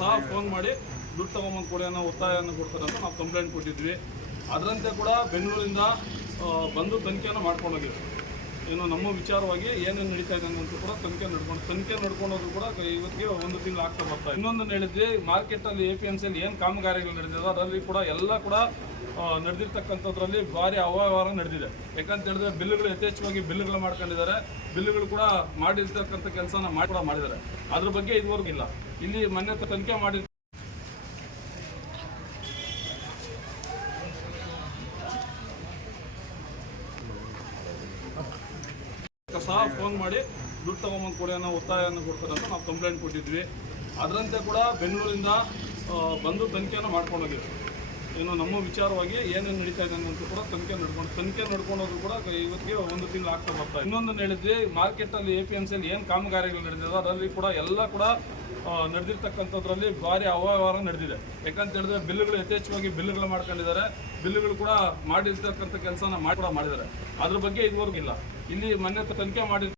ಸಹ ಫೋನ್ ಮಾಡಿ ದುಡ್ಡು ತೊಗೊಂಬಂದು ಕೊಡಿ ಅನ್ನೋ ಒತ್ತಾಯವನ್ನು ಕೊಡ್ತಾರೆ ಅಂತ ನಾವು ಕಂಪ್ಲೇಂಟ್ ಕೊಟ್ಟಿದ್ವಿ. ಅದರಂತೆ ಕೂಡ ಬೆಂಗಳೂರಿಂದ ಬಂದು ತನಿಖೆಯನ್ನು ಮಾಡ್ಕೊಂಡು ಏನು ನಮ್ಮ ವಿಚಾರವಾಗಿ ಏನೇನು ನಡೀತಾ ಇದೆ ಅನ್ನೋದು ಕೂಡ ತನಿಖೆ ನಡ್ಕೊಂಡು, ತನಿಖೆ ನಡ್ಕೊಂಡೋದ್ರು ಕೂಡ ಇವತ್ತಿಗೆ ಒಂದು ತಿಂಗಳು ಆಗ್ತಾ ಬರ್ತಾ ಇನ್ನೊಂದು ಹೇಳಿದ್ವಿ ಮಾರ್ಕೆಟಲ್ಲಿ ಎ ಪಿ ಎಂ ಸಿಯಲ್ಲಿ ಏನು ಕಾಮಗಾರಿಗಳು ನಡೆದಿದೆ, ಅದರಲ್ಲಿ ಕೂಡ ಎಲ್ಲ ಕೂಡ ನಡೆದಿರ್ತಕ್ಕಂಥದ್ರಲ್ಲಿ ಭಾರಿ ಅವ್ಯವಹಾರ ನಡೆದಿದೆ. ಯಾಕಂತ ಹೇಳಿದ್ರೆ ಬಿಲ್ಗಳು ಯಥೇಚ್ಛವಾಗಿ ಬಿಲ್ಗಳು ಮಾಡ್ಕೊಂಡಿದ್ದಾರೆ. ಬಿಲ್ಗಳು ಕೂಡ ಮಾಡಿರ್ತಕ್ಕಂಥ ಕೆಲಸನ ಮಾಡಿ ಕೂಡ ಮಾಡಿದ್ದಾರೆ. ಅದ್ರ ಬಗ್ಗೆ ಇದುವರೆಗೂ ಇಲ್ಲ. ಇಲ್ಲಿ ಮೊನ್ನೆ ತನಿಖೆ ಮಾಡಿ ಸಹ ಫೋನ್ ಮಾಡಿ, ದುಡ್ಡು ತಗೊಂಬಂದು ಕೊಡಿ ಅನ್ನೋ ಒತ್ತಾಯವನ್ನು ಕೊಡ್ತಾರೆ ಅಂತ ನಾವು ಕಂಪ್ಲೇಂಟ್ ಕೊಟ್ಟಿದ್ವಿ. ಅದರಂತೆ ಕೂಡ ಬೆಂಗಳೂರಿಂದ ಬಂದು ತನಿಖೆಯನ್ನು ಮಾಡ್ಕೊಂಡು ಹೋಗಿದ್ರು ಏನೋ ನಮ್ಮ ವಿಚಾರವಾಗಿ ಏನೇನು ನಡೀತಾ ಇದೆ ಅನ್ನೋದು ಕೂಡ ತನಿಖೆ ನಡ್ಕೊಂಡು ತನಿಖೆ ನಡ್ಕೊಂಡೋದ್ರು ಕೂಡ ಇವತ್ತಿಗೆ ಒಂದು ತಿಂಗಳು ಆಗ್ತಾ ಬರ್ತಾ ಇನ್ನೊಂದು ಹೇಳಿದ್ರೆ ಮಾರ್ಕೆಟಲ್ಲಿ ಎ ಪಿ ಎಂ ಸಿಯಲ್ಲಿ ಏನು ಕಾಮಗಾರಿಗಳು ನಡೆದಿದೆ ಅದರಲ್ಲಿ ಕೂಡ ಎಲ್ಲ ಕೂಡ ನಡೆದಿರ್ತಕ್ಕಂಥದ್ರಲ್ಲಿ ಭಾರಿ ಅವ್ಯವಹಾರ ನಡೆದಿದೆ. ಯಾಕಂತ ಹೇಳಿದ್ರೆ ಬಿಲ್ಗಳು ಯಥೇಚ್ಛವಾಗಿ ಬಿಲ್ಗಳು ಮಾಡ್ಕೊಂಡಿದ್ದಾರೆ. ಬಿಲ್ಗಳು ಕೂಡ ಮಾಡಿರ್ತಕ್ಕಂಥ ಕೆಲಸನ ಮಾಡಿ ಕೂಡ ಮಾಡಿದ್ದಾರೆ. ಅದ್ರ ಬಗ್ಗೆ ಇದುವರೆಗಿಲ್ಲ ಇಲ್ಲಿ. ಮೊನ್ನೆ ತನಿಖೆ ಮಾಡಿ